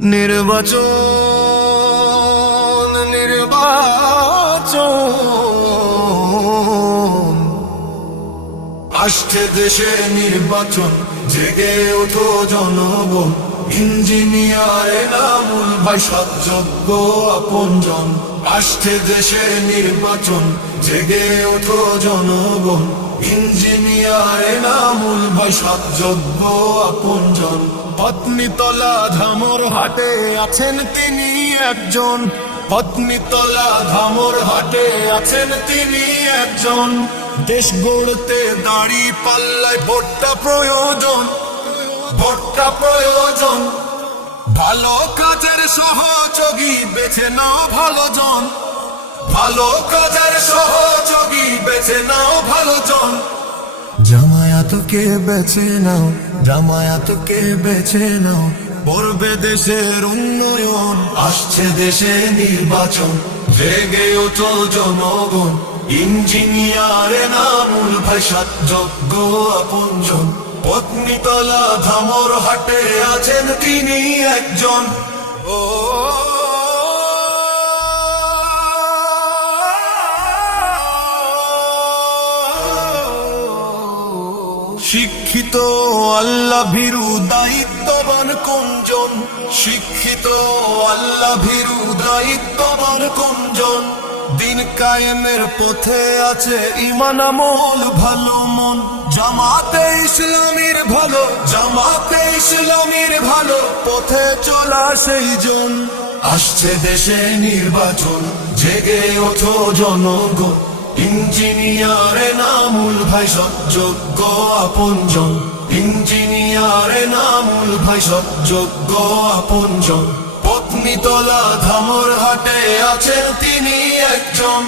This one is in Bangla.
নির্বাচন নির্বাচন। আসছে দেশে নির্বাচন, জেগে ওঠো জনগণ। ইঞ্জিনিয়ার এনামুল ভাই সৎযোগ্য আপনজন। আসছে দেশে নির্বাচন, জেগে ওঠো জনগণ। ইঞ্জিনিয়ার এনামুল ভাই সৎযোগ্য আপনজন। পত্নীতলা ধামর হাটে আছেন তিনি একজন। পত্নীতলা ধামর হাটে আছেন তিনি একজন। দেশ গড়তে দাড়ি পাল্লায় ভোটটা প্রয়োজন ভোটটা প্রয়োজন। ভালো কাজের সহযোগী বেছে নাও ভালো জন। ভালো কাজের সহযোগী বেছে নাও ভালো জন। জামায়াতকে বেছে নাও, জামায়াতকে বেছে নাও। পড়বে দেশের উন্নয়ন, আসছে দেশে নির্বাচন। জেগে ওঠো জনগণ, ইঞ্জিনিয়ার নামুল ভাই যোগ্য আপনজন। পত্নীতলা ধামর হাটে আছেন তিনি একজন। ও শিক্ষিত আল্লাহ ভীরু দায়িত্ববান কোনজন শিক্ষিত আল্লাহ ভীরু দায়িত্ববান কোনজন দিন কায়েমের পথে আছে ইমান আমল, ভালো মন। জামাতে ইসলামের ভালো, জামাতে ইসলামের ভালো, পথে চলা সেই জন। আসছে দেশে নির্বাচন, জেগে ওঠো জনগণ। ইঞ্জিনিয়ারে নামুল ভাই সৎযোগ্য আপনজন। ইঞ্জিনিয়ারে নামুল ভাই সৎযোগ্য আপনজন। পত্নীতলা ধামর হাটে আছেন তিনি একজন।